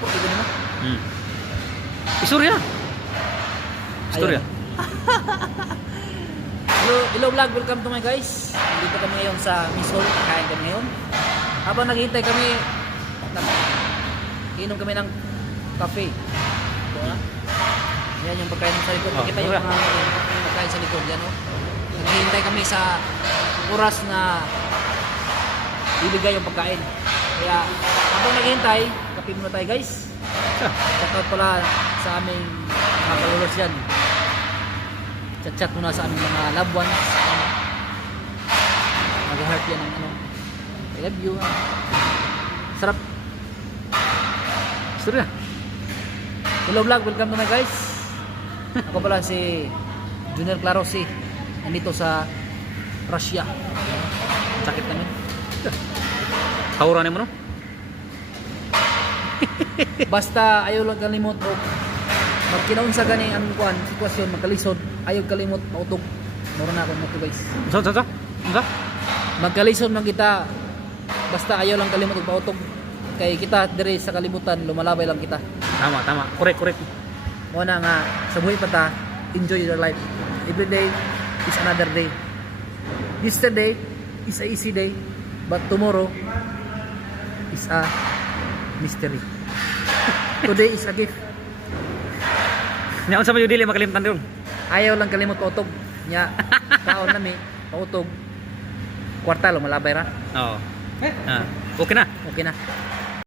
passport dito mo. Istorya. Istorya. Hello vlog, welcome to my guys. Dito kami ngayon sa Miss Hall, kakain kami ngayon. Habang naghihintay kami, inom kami ng cafe. Ito na. Yan yung pagkain sa likod. Makita yung mga pagkain sa likod. Yan o. Naghihintay kami sa oras na ibigay yung pagkain. Kaya habang naghihintay, kape muna tayo guys. Shoutout pala sa aming mga followers dyan. Chat-chat muna sa aming mga loved ones. Mag-heart yan ng ano. I love you. Sarap. Istorya. Hello vlog, welcome to my guys. Ako pala si Junior Clarosi. Nandito sa Russia. Sakit namin. Kaura mo no? Basta ayaw lang kalimot o magkinaon sa gani ang kuan sitwasyon magkalisod, ayaw kalimot mautog. Mura na ako mo to guys. Sa? Magkalisod man kita. Basta ayaw lang kalimot og mautog. Kay kita dire sa kalibutan lumalabay lang kita. Tama. Correct. Mo na nga sa buhay pa ta, enjoy your life. Every day is another day. Yesterday is a easy day, but tomorrow is a mystery. Today is a gift. Nya unsa man yung dili makalimtan ron? Ayaw lang kalimot pautog. Nya kaon nami pautog. Kwarta lumalabay ra. Oo. Okay na. Okay na.